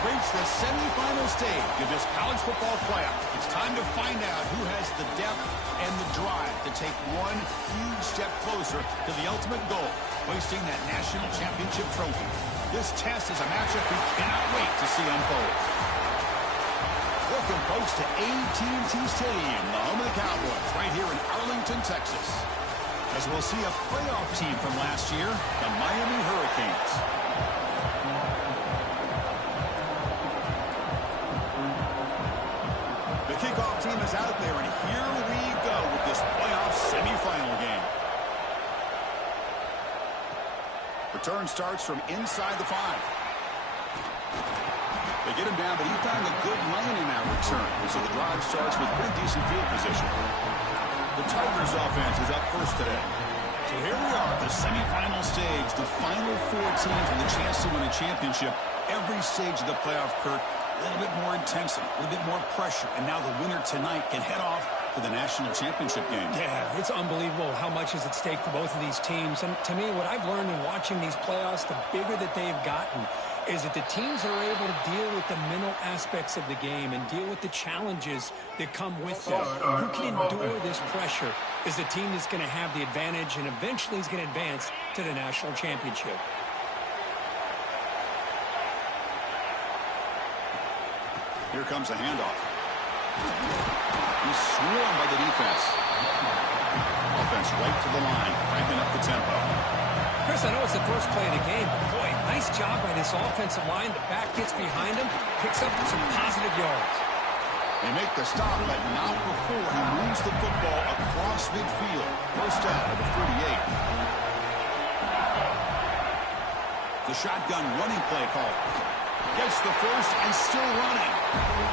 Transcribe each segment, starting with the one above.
have reached the semifinal stage of this college football playoff. It's time to find out who has the depth and the drive to take one huge step closer to the ultimate goal, hoisting that national championship trophy. This test is a matchup we cannot wait to see unfold. Welcome, folks, to AT&T Stadium, the home of the Cowboys, right here in Arlington, Texas. As we'll see a playoff team from last year, the Miami Hurricanes. The kickoff team is out there, and here we go with this playoff semifinal game. Return starts from inside the 5. They get him down, but he found a good lane in that return. So the drive starts with pretty decent field position. The Tigers offense is up first today. So here we are at the semifinal stage. The final 4 teams with a chance to win a championship. Every stage of the playoff, Kirk, a little bit more intensity, a little bit more pressure. And now the winner tonight can head off to the national championship game. Yeah, it's unbelievable how much is at stake for both of these teams. And to me, what I've learned in watching these playoffs, the bigger that they've gotten, is that the teams are able to deal with the mental aspects of the game and deal with the challenges that come with them. Who can endure this pressure is the team that's going to have the advantage and eventually is going to advance to the national championship. Here comes a handoff. He's swarmed by the defense. Offense right to the line, cranking up the tempo. Chris, I know it's the first play of the game, but boy, nice job by this offensive line. The back gets behind him, picks up some positive yards. They make the stop, but not before he moves the football across midfield. First down at the 48. The shotgun running play call. Gets the first and still running.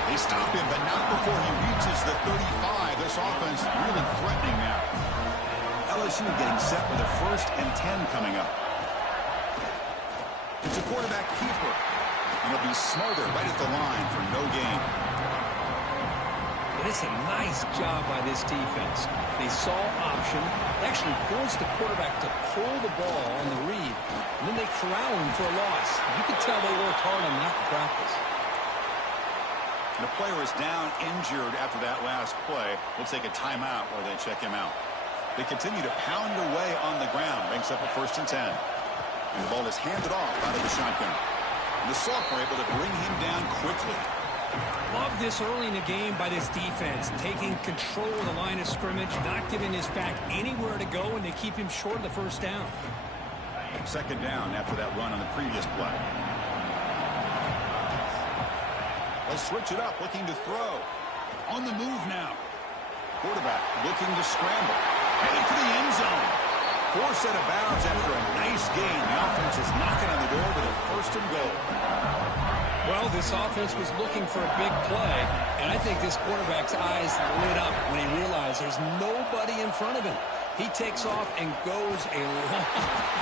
They stop him, but not before he reaches the 35. This offense really threatening now. LSU getting set with a 1st and 10 coming up. It's a quarterback keeper. And it'll be Smarter right at the line for no gain. And it's a nice job by this defense. They saw option. They actually forced the quarterback to pull the ball on the read. And then they corral him for a loss. You could tell they worked hard on that in practice. And the player is down injured after that last play. We'll take a timeout while they check him out. They continue to pound away on the ground. Makes up a 1st and 10. And the ball is handed off out of the shotgun. And the Soft were able to bring him down quickly. Love this early in the game by this defense. Taking control of the line of scrimmage, not giving his back anywhere to go, and they keep him short of the 1st down. 2nd down after that run on the previous play. They'll switch it up, looking to throw. On the move now. Quarterback looking to scramble. Headed for the end zone. Forced out of bounds after a nice gain. The offense is knocking on the door with a 1st and goal. Well, this offense was looking for a big play, and I think this quarterback's eyes lit up when he realized there's nobody in front of him. He takes off and goes a long.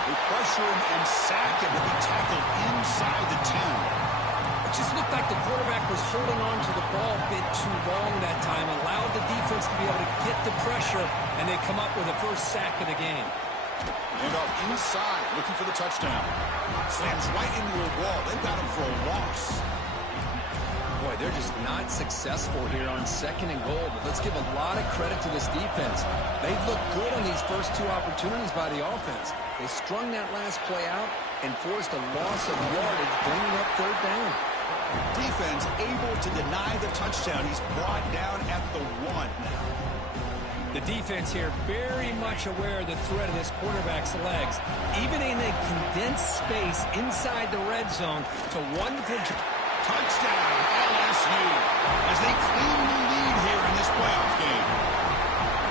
They pressure him and sack him to be tackled inside the 10. It just looked like the quarterback was holding on to the ball a bit too long that time, allowed the defense to be able to get the pressure, and they come up with the 1st sack of the game. And off inside, looking for the touchdown. Slams right into a wall. They've got him for a loss. Boy, they're just not successful here on 2nd and goal, but let's give a lot of credit to this defense. They've looked good on these first 2 opportunities by the offense. They strung that last play out and forced a loss of yardage, bringing up 3rd down. Defense able to deny the touchdown. He's brought down at the 1. The defense here very much aware of the threat of this quarterback's legs. Even in a condensed space inside the red zone, it's a wonderful touchdown, LSU, as they claim the lead here in this playoff game.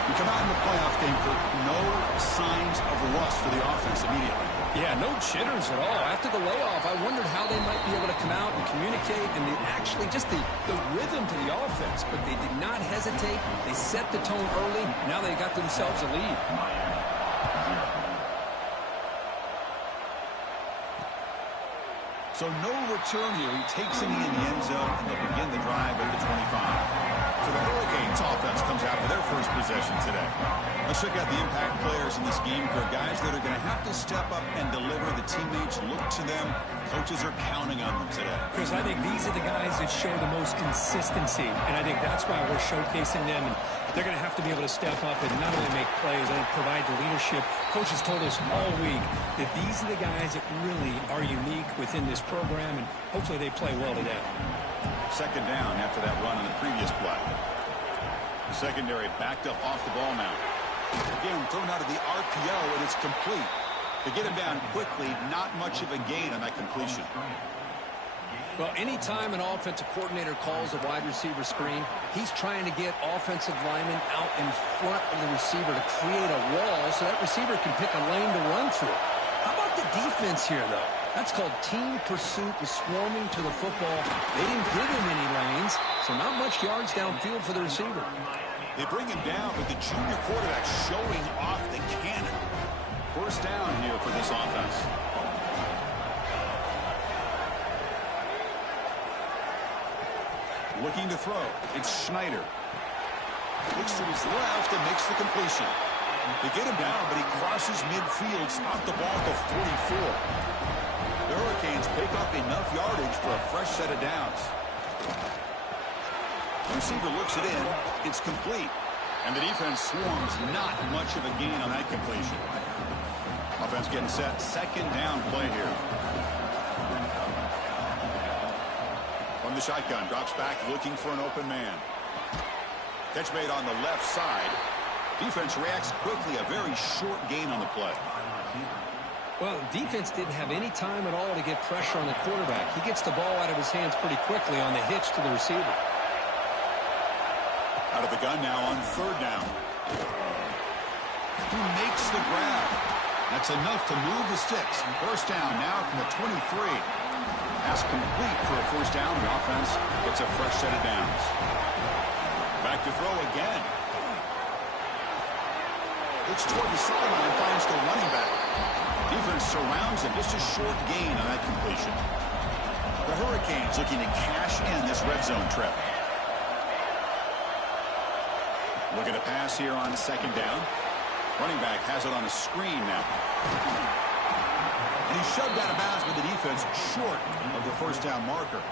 We come out in the playoff game for no signs of rust for the offense immediately. Yeah, no jitters at all. After the layoff, I wondered how they might be able to come out and communicate and actually just the rhythm to the offense. But they did not hesitate. They set the tone early. Now they got themselves a lead. So no return here. He takes it in the end zone, and they'll begin the drive at the 25. So the Hurricanes offense comes out for their first possession today. Let's check out the impact players in this game. For guys that are going to have to step up and deliver. The teammates look to them. Coaches are counting on them today. Chris, I think these are the guys that show the most consistency, and I think that's why we're showcasing them. And they're going to have to be able to step up and not only make plays, and provide the leadership. Coaches told us all week that these are the guys that really are unique within this program, and hopefully they play well today. Second down after that run on the previous play. The secondary backed up off the ball now. Again, thrown out of the RPO, and it's complete. To get him down quickly, not much of a gain on that completion. Well, anytime an offensive coordinator calls a wide receiver screen, he's trying to get offensive linemen out in front of the receiver to create a wall so that receiver can pick a lane to run through. How about the defense here, though? That's called team pursuit and swarming to the football. They didn't give him any lanes, so not much yards downfield for the receiver. They bring him down, but the junior quarterback showing off the cannon. First down here for this offense. Looking to throw. It's Schneider. Looks to his left and makes the completion. They get him down, but he crosses midfield, spot the ball to 44. The Hurricanes pick up enough yardage for a fresh set of downs. The receiver looks it in. It's complete. And the defense swarms. Not much of a gain on that completion. Offense getting set. Second down play here. From the shotgun. Drops back looking for an open man. Catch made on the left side. Defense reacts quickly. A very short gain on the play. Well, defense didn't have any time at all to get pressure on the quarterback. He gets the ball out of his hands pretty quickly on the hitch to the receiver. Out of the gun now on third down. He makes the grab. That's enough to move the sticks. First down now from the 23. Pass complete for a first down. The offense gets a fresh set of downs. Back to throw again. Looks toward the sideline, finds the running back. Defense surrounds him. Just a short gain on that completion. The Hurricanes looking to cash in this red zone trip. Looking to pass here on second down. Running back has it on a screen now. And he's shoved out of bounds with the defense short of the first down marker.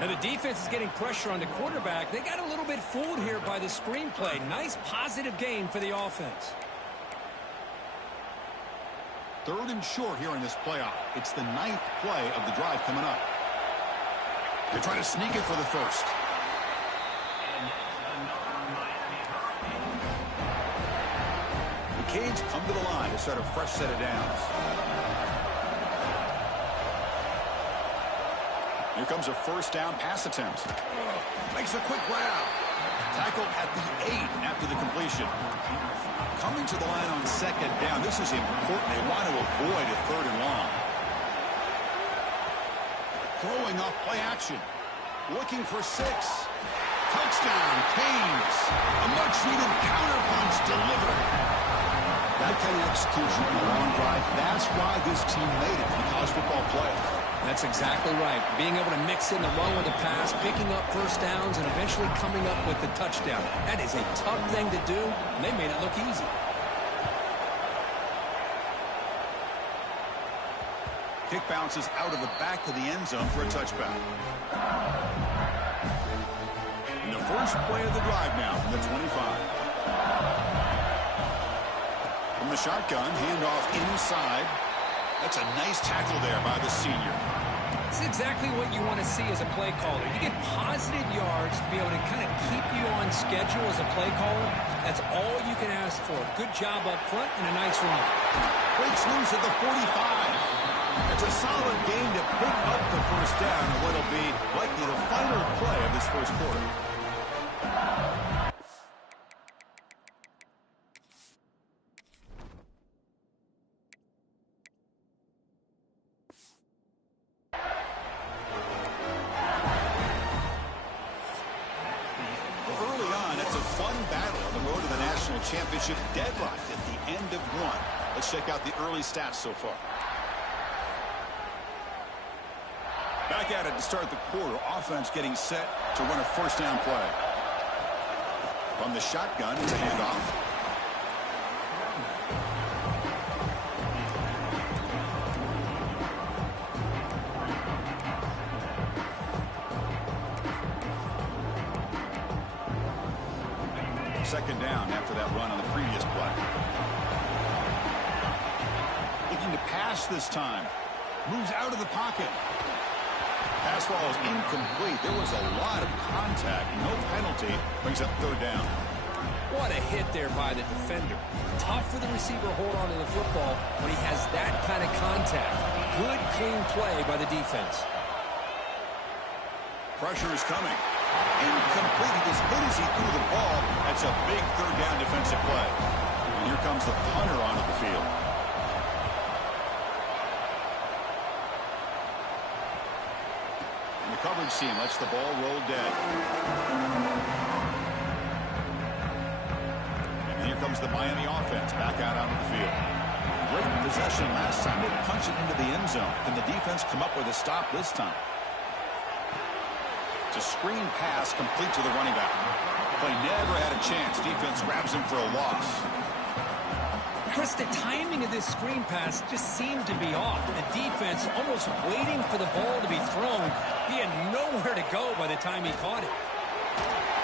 And the defense is getting pressure on the quarterback. They got a little bit fooled here by the screenplay. Nice positive gain for the offense. Third and short here in this playoff. It's the 9th play of the drive coming up. They try to sneak it for the first. The Canes come to the line to start a fresh set of downs. Here comes a first down pass attempt. Makes a quick grab. Tackle at the 8 after the completion. Coming to the line on second down. This is important. They want to avoid a third and long. Throwing up play action. Looking for 6. Touchdown, Canes. A much-needed counterpunch delivered. That kind of execution on a long drive, that's why this team made it in the college football playoff. That's exactly right. Being able to mix in the run with the pass, picking up first downs, and eventually coming up with the touchdown. That is a tough thing to do, and they made it look easy. Kick bounces out of the back of the end zone for a touchback. In the first play of the drive now from the 25. From the shotgun, handoff inside. That's a nice tackle there by the senior. It's exactly what you want to see as a play caller. You get positive yards to be able to kind of keep you on schedule as a play caller. That's all you can ask for. Good job up front and a nice run. Breaks loose at the 45. It's a solid gain to pick up the first down on what'll be likely the final play of this first quarter. Championship deadlocked at the end of one. Let's check out the early stats so far. Back at it to start the quarter. Offense getting set to run a first down play. From the shotgun, it's a handoff. Second down after that run on the previous play. Looking to pass this time. Moves out of the pocket. Pass ball is incomplete. There was a lot of contact. No penalty. Brings up third down. What a hit there by the defender. Tough for the receiver to hold on to the football when he has that kind of contact. Good, clean play by the defense. Pressure is coming. Incomplete. He just hit as he threw the ball. That's a big third down defensive play. And here comes the punter onto the field. And the coverage team lets the ball roll dead. And here comes the Miami offense back out onto the field. Great possession last time. They punched it into the end zone. Can the defense come up with a stop this time? It's a screen pass complete to the running back. Play never had a chance. Defense grabs him for a loss. Chris, the timing of this screen pass just seemed to be off. The defense almost waiting for the ball to be thrown. He had nowhere to go by the time he caught it.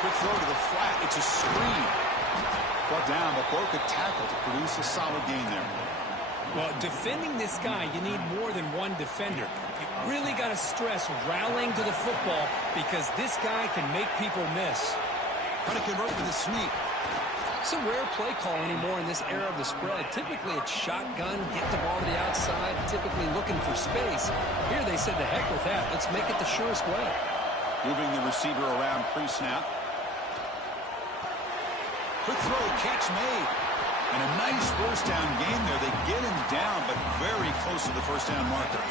Quick throw to the flat. It's a screen. Brought down, but broke a tackle to produce a solid gain there. Well, defending this guy, you need more than one defender. You really got to stress rallying to the football because this guy can make people miss. Trying to convert with a sneak. It's a rare play call anymore in this era of the spread. Typically, it's shotgun, get the ball to the outside, typically looking for space. Here they said, to heck with that. Let's make it the surest way. Moving the receiver around pre-snap. Quick throw, catch made. And a nice first down gain there. They get him down, but very close to the first down marker.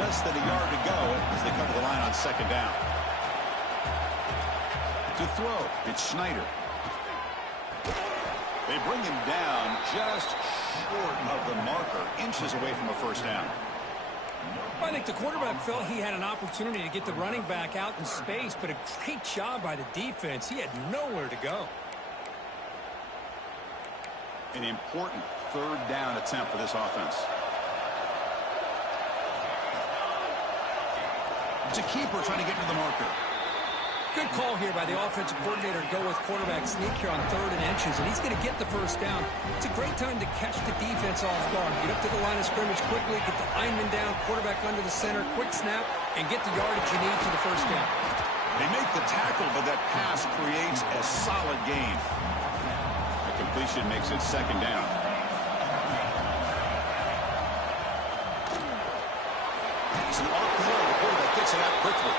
Less than a yard to go as they cover the line on second down. To throw, it's Schneider. They bring him down just short of the marker, inches away from a first down. I think the quarterback felt he had an opportunity to get the running back out in space, but a great job by the defense. He had nowhere to go. An important third down attempt for this offense. It's a keeper trying to get to the marker. Good call here by the offensive coordinator to go with quarterback sneak here on 3rd and inches, and he's going to get the first down. It's a great time to catch the defense off guard. Get up to the line of scrimmage quickly, get the lineman down, quarterback under the center, quick snap, and get the yardage you need for the first down. They make the tackle, but that pass creates a solid gain. The completion makes it second down. It's an arc throw. The quarterback gets it out quickly.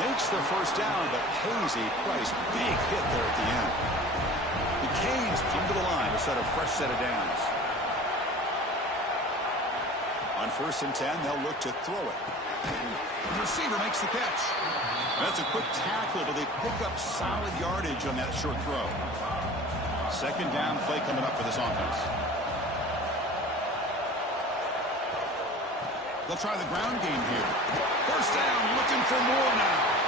Makes the first down, but pays a price. Big hit there at the end. The Canes come to the line to set a fresh set of downs. On 1st and 10, they'll look to throw it. The receiver makes the catch. That's a quick tackle, but they pick up solid yardage on that short throw. Second down play coming up for this offense. They'll try the ground game here. First down, looking for more now.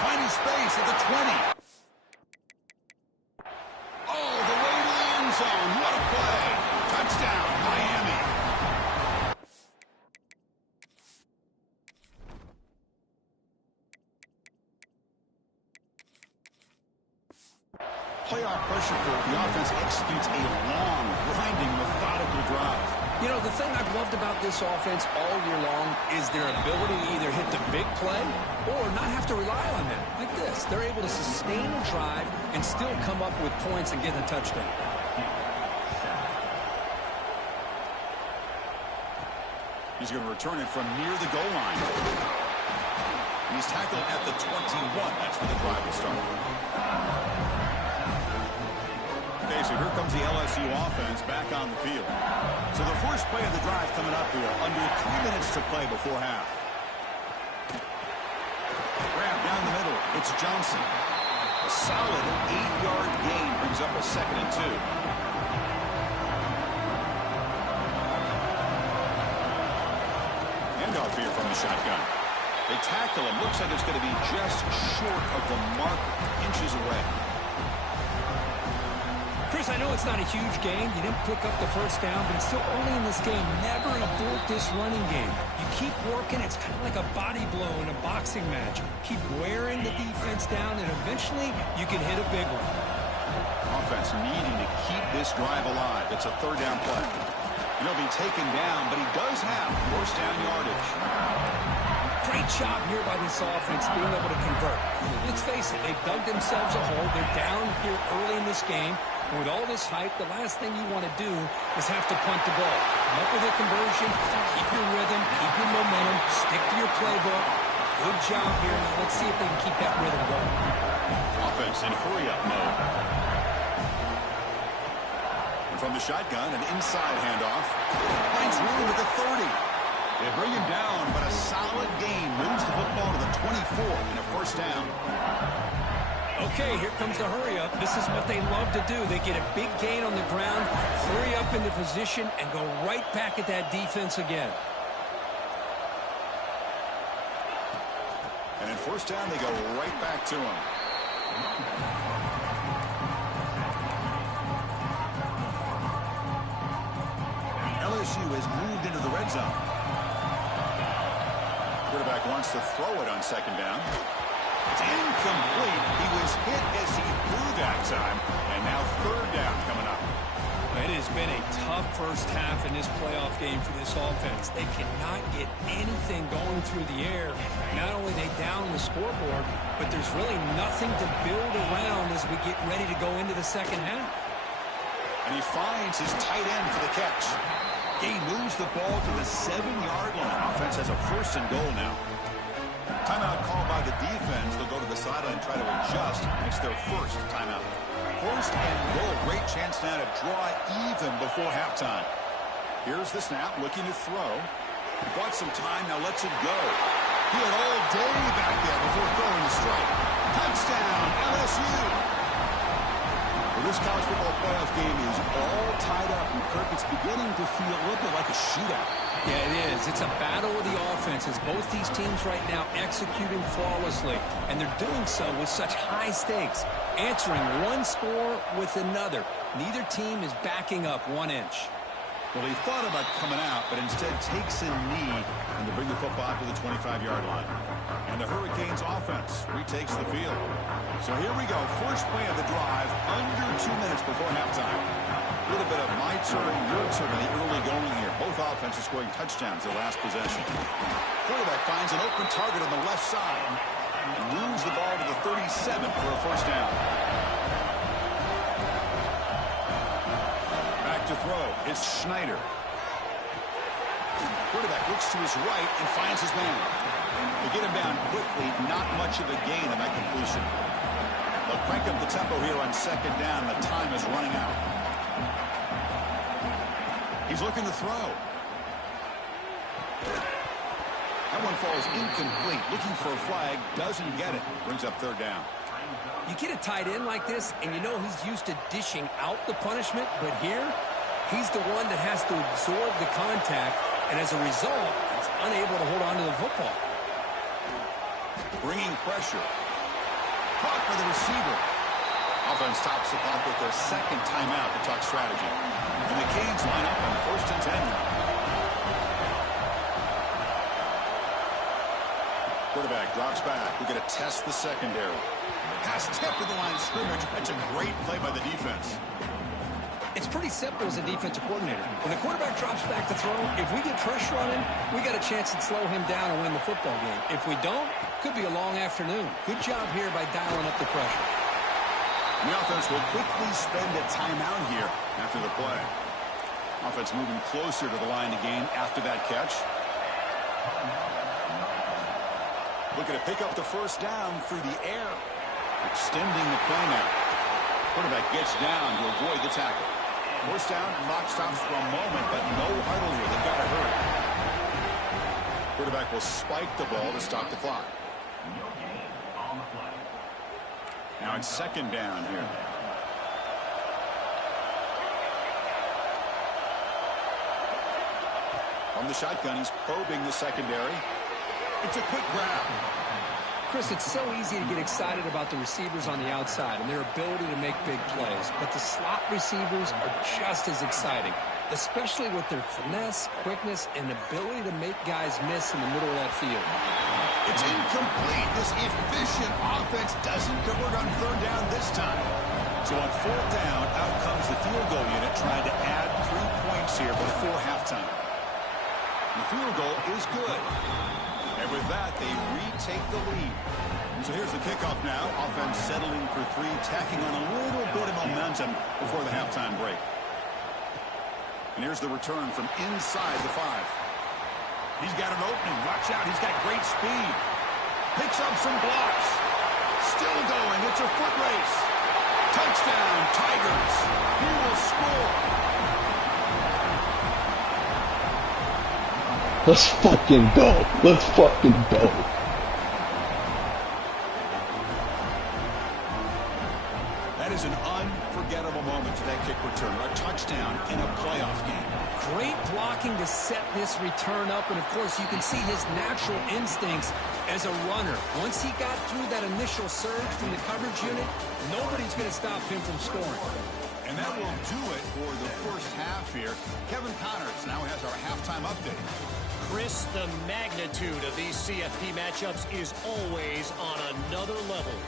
Finding space at the 20. Oh, the way to the end zone. What a play. Touchdown, Miami. Playoff pressure curve. The offense executes a long, grinding, methodical drive. You know, the thing I've loved about this offense all year long is their ability to either hit the big play or not have to rely on them. Like this, they're able to sustain a drive and still come up with points and get a touchdown. He's going to return it from near the goal line. He's tackled at the 21. That's where the drive will start. Okay, so here comes the LSU offense back on the field. So the first play of the drive coming up here. Under 3 minutes to play before half. Grab down the middle. It's Johnson. A solid 8-yard gain brings up a 2nd and 2. Handoff here from the shotgun. They tackle him. Looks like it's going to be just short of the mark, inches away. Chris, I know it's not a huge gain. You didn't pick up the first down, but it's still early in this game. Never abort this running game. You keep working. It's kind of like a body blow in a boxing match. Keep wearing the defense down, and eventually you can hit a big one. Offense needing to keep this drive alive. It's a third down play. He'll be taken down, but he does have first down yardage. Great job here by this offense being able to convert. Let's face it, they've dug themselves a hole. They're down here early in this game. And with all this hype, the last thing you want to do is have to punt the ball. Come up with a conversion, keep your rhythm, keep your momentum, stick to your playbook. Good job here. Now let's see if they can keep that rhythm going. Offense in hurry-up mode. And from the shotgun, an inside handoff. Finds room at the 30. They bring him down, but a solid gain moves the football to the 24 and a first down. Okay, here comes the hurry-up. This is what they love to do. They get a big gain on the ground, hurry up into position, and go right back at that defense again. And in first down, they go right back to him. LSU has moved into the red zone. Quarterback wants to throw it on second down. It's incomplete. He was hit as he threw that time. And now third down coming up. It has been a tough first half in this playoff game for this offense. They cannot get anything going through the air. Not only are they down the scoreboard, but there's really nothing to build around as we get ready to go into the second half. And he finds his tight end for the catch. He moves the ball to the 7-yard line. Offense has a first and goal now. Timeout called by the defense. They'll go to the sideline and try to adjust. It's their first timeout. First and goal. Great chance now to draw even before halftime. Here's the snap, looking to throw. Bought some time, now lets it go. He had all day back there before throwing the strike. Touchdown, LSU. Well, this college football playoff game is all tied up, and Kirk, it's beginning to feel a little bit like a shootout. Yeah, it is. It's a battle of the offenses. Both these teams right now executing flawlessly, and they're doing so with such high stakes, answering one score with another. Neither team is backing up 1 inch. Well, he thought about coming out, but instead takes a knee and to bring the football to the 25-yard line. And the Hurricanes offense retakes the field. So here we go. First play of the drive, under 2 minutes before halftime. A little bit of my turn, your turn in the early going here. Both offenses scoring touchdowns their last possession. Quarterback finds an open target on the left side and moves the ball to the 37 for a first down. To throw, it's Schneider. Quarterback looks to his right and finds his man. They get him down quickly, not much of a gain on that completion. They'll crank up the tempo here on second down. The time is running out. He's looking to throw. That one falls incomplete. Looking for a flag, doesn't get it. Brings up third down. You get a tight end like this, and you know he's used to dishing out the punishment, but here, he's the one that has to absorb the contact, and as a result, he's unable to hold on to the football. Bringing pressure. Caught by the receiver. Offense stops the clock with their second timeout to talk strategy. And the Canes line up on first and 10 now. Quarterback drops back. We're going to test the secondary. Pass tipped to the line of scrimmage. That's a great play by the defense. It's pretty simple as a defensive coordinator. When the quarterback drops back to throw, if we get pressure on him, we got a chance to slow him down and win the football game. If we don't, could be a long afternoon. Good job here by dialing up the pressure. The offense will quickly spend a timeout here after the play. Offense moving closer to the line to gain after that catch. Looking to pick up the first down through the air. Extending the play now. Quarterback gets down to avoid the tackle. First down, clock stops for a moment, but no huddle here. They've got to hurry. Quarterback will spike the ball to stop the clock. Now it's second down here. From the shotgun, he's probing the secondary. It's a quick grab. Chris, it's so easy to get excited about the receivers on the outside and their ability to make big plays, but the slot receivers are just as exciting, especially with their finesse, quickness, and ability to make guys miss in the middle of that field. It's incomplete. This efficient offense doesn't convert on third down this time. So on fourth down, out comes the field goal unit trying to add 3 points here before halftime. The field goal is good. And with that, they retake the lead. And so here's the kickoff now. Offense settling for 3, tacking on a little bit of momentum before the halftime break. And here's the return from inside the 5. He's got an opening. Watch out. He's got great speed. Picks up some blocks. Still going. It's a foot race. Touchdown, Tigers. He will score. Let's fucking go. Let's fucking go. That is an unforgettable moment to that kick return. A touchdown in a playoff game. Great blocking to set this return up, and of course you can see his natural instincts as a runner. Once he got through that initial surge from the coverage unit, nobody's going to stop him from scoring. And that will do it for the first half here. Kevin Connors now has our halftime update. Chris, the magnitude of these CFP matchups is always on another level.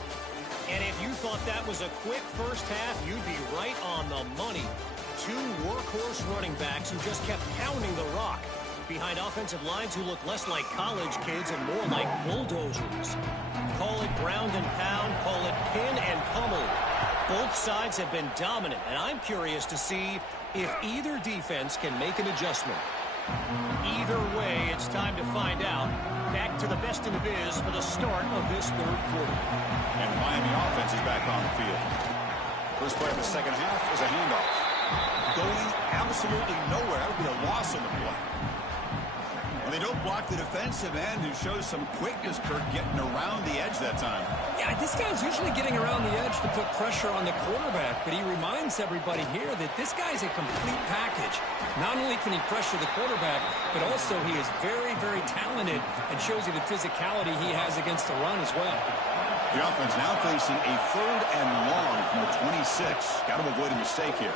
And if you thought that was a quick first half, you'd be right on the money. 2 workhorse running backs who just kept pounding the rock behind offensive lines who look less like college kids and more like bulldozers. Call it ground and pound, call it pin and pummel. Both sides have been dominant, and I'm curious to see if either defense can make an adjustment. Either way, it's time to find out. Back to the best in the biz for the start of this third quarter. And the Miami offense is back on the field. First play of the second half is a handoff. Going absolutely nowhere. That would be a loss on the play. And they don't block the defensive end, who shows some quickness, Kirk, getting around the edge that time. Yeah, this guy's usually getting around the edge to put pressure on the quarterback, but he reminds everybody here that this guy's a complete package. Not only can he pressure the quarterback, but also he is very, very talented and shows you the physicality he has against the run as well. The offense now facing a 3rd and long from the 26. Got to avoid a mistake here.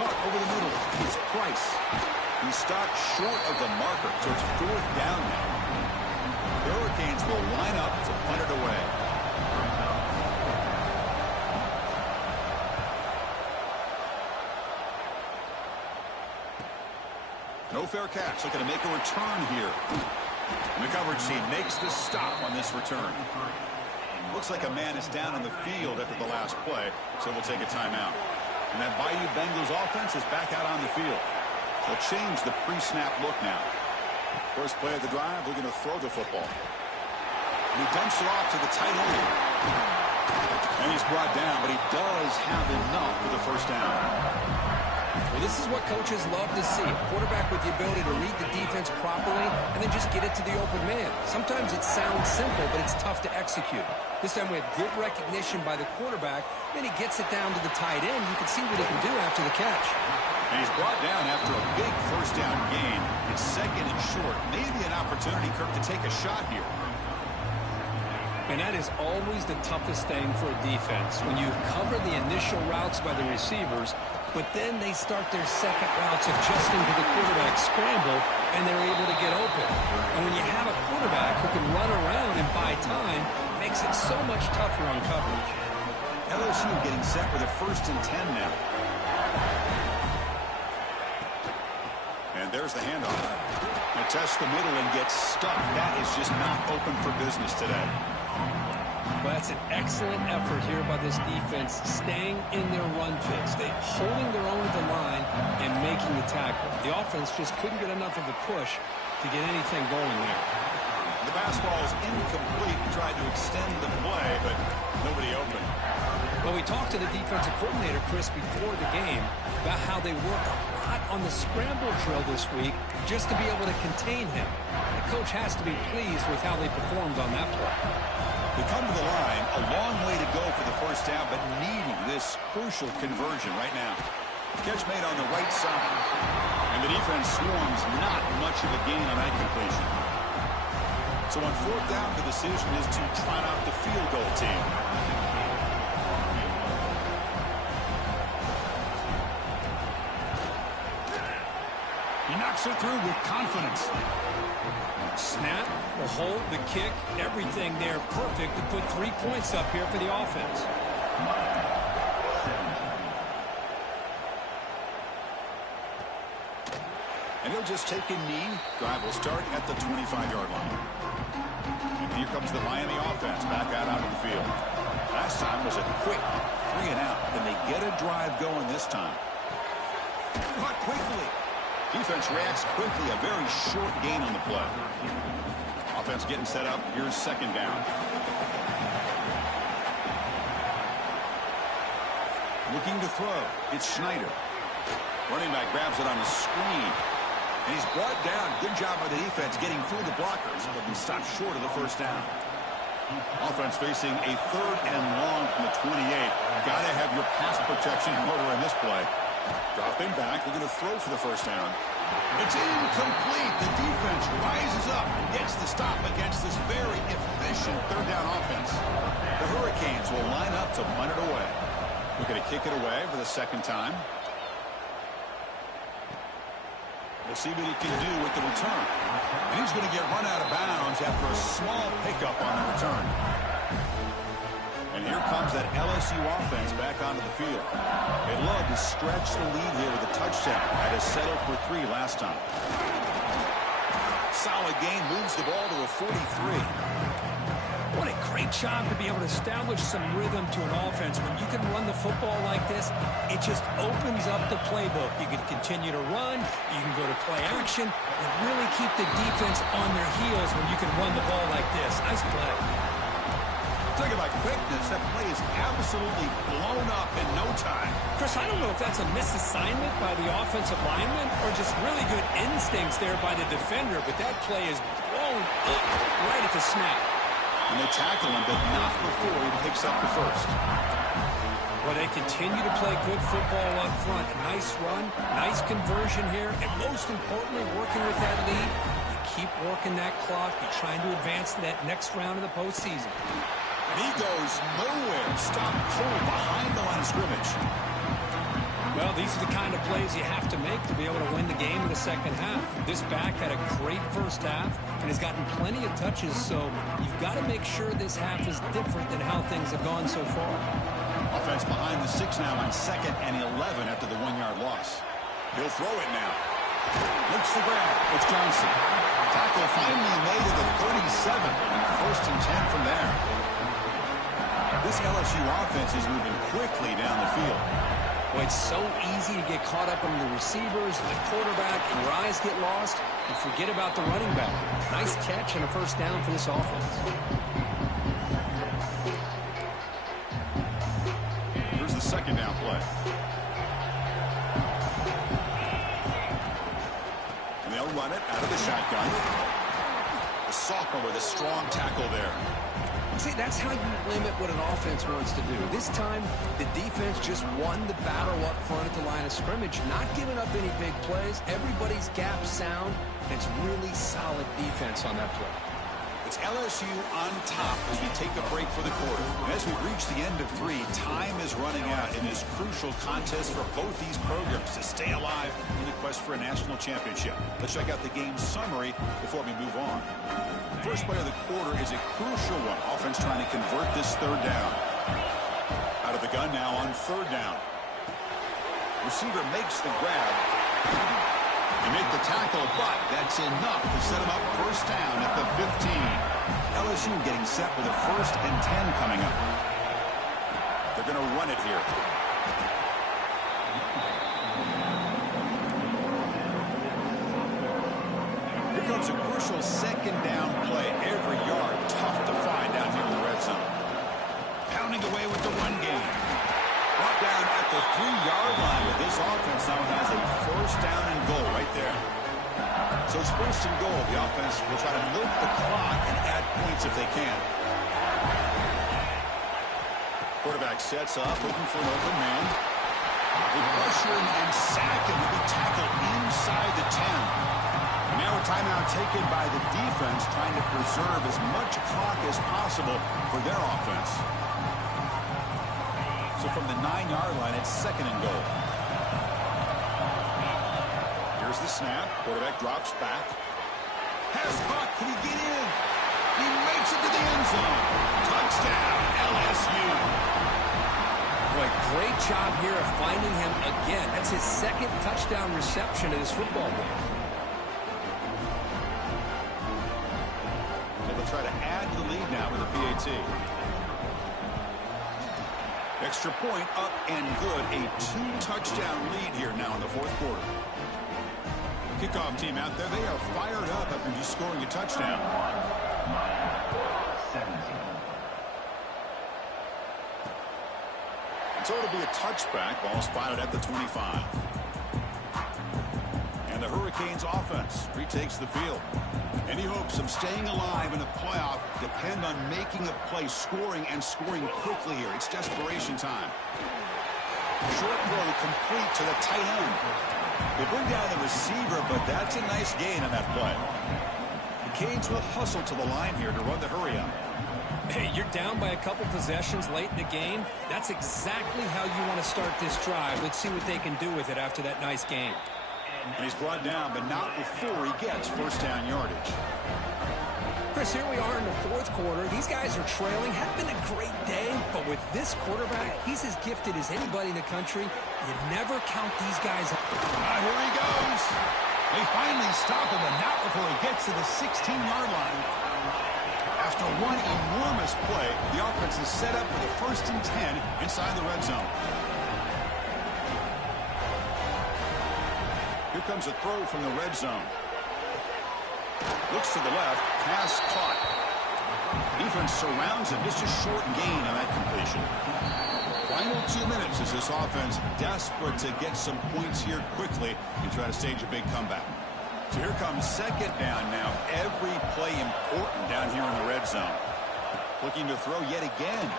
Caught over the middle. It's Price. He stopped short of the marker, so it's 4th down now. The Hurricanes will line up to punt it away. No fair catch. Looking to make a return here. And the coverage team makes the stop on this return. Looks like a man is down on the field after the last play, so we'll take a timeout. And that Bayou Bengals offense is back out on the field. They'll change the pre-snap look now. First play of the drive, they're going to throw the football. And he dumps it off to the tight end. And he's brought down, but he does have enough for the first down. Well, this is what coaches love to see. A quarterback with the ability to read the defense properly and then just get it to the open man. Sometimes it sounds simple, but it's tough to execute. This time we have good recognition by the quarterback. Then he gets it down to the tight end. You can see what he can do after the catch. And he's brought down after a big first down gain. It's 2nd and short. Maybe an opportunity, Kirk, to take a shot here. And that is always the toughest thing for a defense. When you cover the initial routes by the receivers, but then they start their second routes adjusting to the quarterback scramble, and they're able to get open. And when you have a quarterback who can run around and buy time, it makes it so much tougher on coverage. LSU getting set with a 1st and 10 now. And there's the handoff. They test the middle and get stuck. That is just not open for business today. Well, that's an excellent effort here by this defense, staying in their run fits. They holding their own at the line and making the tackle. The offense just couldn't get enough of a push to get anything going there. The pass ball is incomplete. He tried to extend the play, but nobody open. Well, we talked to the defensive coordinator, Chris, before the game about how they worked a lot on the scramble drill this week just to be able to contain him. The coach has to be pleased with how they performed on that play. They come to the line, a long way to go for the first down, but needing this crucial conversion right now. Catch made on the right side. And the defense swarms not much of a gain on that completion. So on fourth down, the decision is to trot out the field goal team. He knocks it through with confidence. Snap, the hold, the kick, everything there perfect to put 3 points up here for the offense. And he'll just take a knee. Drive will start at the 25-yard line. And here comes the Miami offense back out onto the field. Last time was a quick 3 and out. And they get a drive going this time. Caught quickly. Defense reacts quickly. A very short gain on the play. Offense getting set up. Here's second down. Looking to throw. It's Schneider. Running back grabs it on a screen. And he's brought down. Good job by the defense getting through the blockers. But he stopped short of the first down. Offense facing a 3rd and long from the 28. Got to have your pass protection in order in this play. Dropping back. They're going to throw for the first down. It's incomplete. The defense rises up and gets the stop against this very efficient 3rd down offense. The Hurricanes will line up to punt it away. We're going to kick it away for the second time. We'll see what he can do with the return. And he's going to get run out of bounds after a small pickup on the return. And here comes that LSU offense back onto the field. They love to stretch the lead here with a touchdown. Had to settle for 3 last time. Solid gain, moves the ball to a 43. What a great job to be able to establish some rhythm to an offense. When you can run the football like this, it just opens up the playbook. You can continue to run, you can go to play action, and really keep the defense on their heels when you can run the ball like this. Nice play. Talk about quickness. That play is absolutely blown up in no time. Chris, I don't know if that's a misassignment by the offensive lineman or just really good instincts there by the defender, but that play is blown up right at the snap. And they tackle him, but not before he picks up the first. Well, they continue to play good football up front. A nice run, nice conversion here, and most importantly, working with that lead, you keep working that clock. You're trying to advance to that next round of the postseason. And he goes nowhere. Stop cold behind the line of scrimmage. Well, these are the kind of plays you have to make to be able to win the game in the second half. This back had a great first half and has gotten plenty of touches, so you've got to make sure this half is different than how things have gone so far. Offense behind the 6 now on 2nd and 11 after the 1-yard loss. He'll throw it now. Looks the grab. It's Johnson. Tackle finally made to the 37 and 1st and 10 from there. This LSU offense is moving quickly down the field. Well, it's so easy to get caught up on the receivers, the quarterback, and your eyes get lost. You forget about the running back. Nice catch and a first down for this offense. Here's the second down play. And they'll run it out of the shotgun. The sophomore with a strong tackle there. See, that's how you limit what an offense wants to do. This time, the defense just won the battle up front at the line of scrimmage, not giving up any big plays. Everybody's gap sound. It's really solid defense on that play. It's LSU on top as we take a break for the quarter. And as we reach the end of 3, time is running out in this crucial contest for both these programs to stay alive in the quest for a national championship. Let's check out the game summary before we move on. First play of the quarter is a crucial one. Offense trying to convert this 3rd down. Out of the gun now on 3rd down. Receiver makes the grab. They make the tackle, but that's enough to set him up 1st down at the 15. LSU getting set with a 1st and 10 coming up. They're going to run it here. Here comes a crucial 2nd down play. Every yard tough to find down here in the red zone. Pounding away with the run game. Brought down at the 3-yard line with this offense now has a 1st down and goal right there. So it's 1st and goal. The offense will try to milk the clock and add points if they can. Quarterback sets up, looking for an open man. They pressure him and sack him. He'll be tackled inside the 10. Now a timeout taken by the defense, trying to preserve as much clock as possible for their offense. So from the 9-yard line, it's 2nd and goal. Here's the snap. Quarterback drops back. Has caught. Can he get in? He makes it to the end zone. Touchdown, LSU. Boy, great job here of finding him again. That's his 2nd touchdown reception of this football game. So they'll try to add to the lead now with a PAT. Extra point up and good. A 2-touchdown lead here now in the 4th quarter. Kickoff team out there. They are fired up after just scoring a touchdown. So it'll be a touchback. Ball spotted at the 25. And the Hurricanes offense retakes the field. Any hopes of staying alive in the playoff depend on making a play, scoring, and scoring quickly here. It's desperation time. Short throw complete to the tight end. They bring down the receiver, but that's a nice gain on that play. The Canes will hustle to the line here to run the hurry up. Hey, you're down by a couple possessions late in the game. That's exactly how you want to start this drive. Let's see what they can do with it after that nice game. And he's brought down, but not before he gets first down yardage. Chris, here we are in the 4th quarter. These guys are trailing. Hadn't been a great day, but with this quarterback, he's as gifted as anybody in the country. You never count these guys out. Here he goes. They finally stop him, but not before he gets to the 16-yard line. After one enormous play, the offense is set up with a 1st and 10 inside the red zone. Here comes a throw from the red zone. Looks to the left. Pass caught. Defense surrounds him. Just a short gain on that completion. Final 2 minutes as this offense desperate to get some points here quickly and try to stage a big comeback. So here comes 2nd down now. Every play important down here in the red zone. Looking to throw yet again.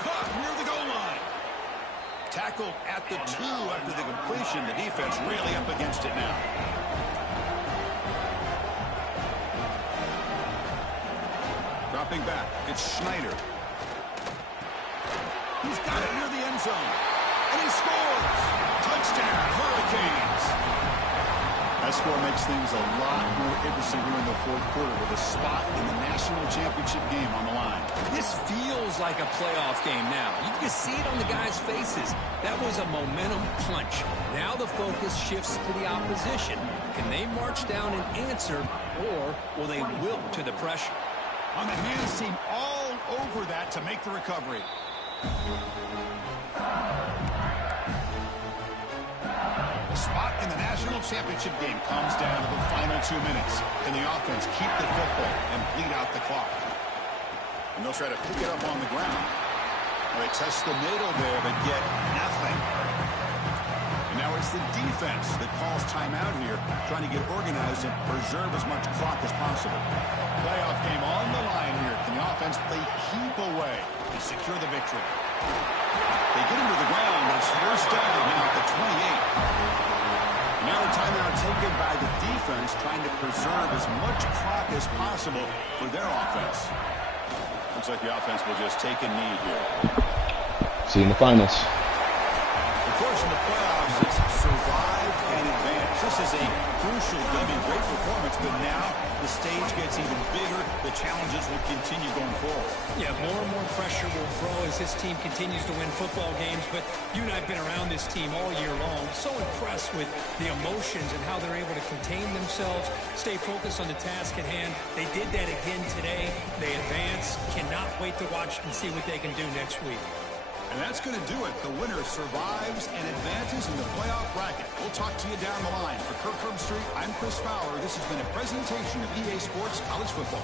Caught near the goal line. Tackled at the 2 after the completion. The defense really up against it now. Dropping back. It's Schneider. He's got it near the end zone. And he scores. Touchdown, Hurricanes. That score makes things a lot more interesting here in the 4th quarter with a spot in the national championship game on the line. This feels like a playoff game now. You can see it on the guys' faces. That was a momentum punch. Now the focus shifts to the opposition. Can they march down and answer, or will they wilt to the pressure? On the hands team all over that to make the recovery. The spot in the national championship game comes down to the final 2 minutes. Can the offense keep the football and bleed out the clock? And they'll try to pick it up on the ground. They test the middle there, but get nothing. And now it's the defense that calls timeout here, trying to get organized and preserve as much clock as possible. Playoff game on the line here. Can the offense play keep away to secure the victory? They get him to the ground, but it's first down now at the 28. Now a timeout taken by the defense, trying to preserve as much clock as possible for their offense. Looks like the offense will just take a knee here. See you in the finals. Of course, in the playoffs, it's survive and advance. This is a crucial game, great performance, but now the stage gets even bigger. The challenges will continue going forward. Yeah, more and more pressure will grow as this team continues to win football games, but you and I have been around this team all year long. So impressed with the emotions and how they're able to contain themselves, stay focused on the task at hand. They did that again today. They advance. Cannot wait to watch and see what they can do next week. And that's going to do it. The winner survives and advances in the playoff bracket. We'll talk to you down the line. For Kirk Herbstreit, I'm Chris Fowler. This has been a presentation of EA Sports College Football.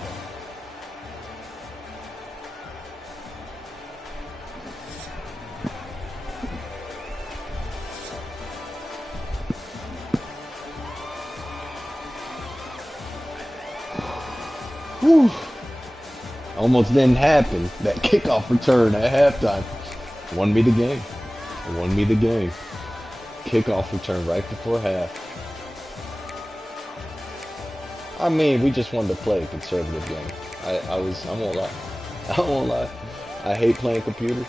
Whew. Almost didn't happen. That kickoff return at halftime won me the game. It won me the game. Kickoff return right before half. I mean, we just wanted to play a conservative game. I won't lie. I won't lie. I hate playing computers.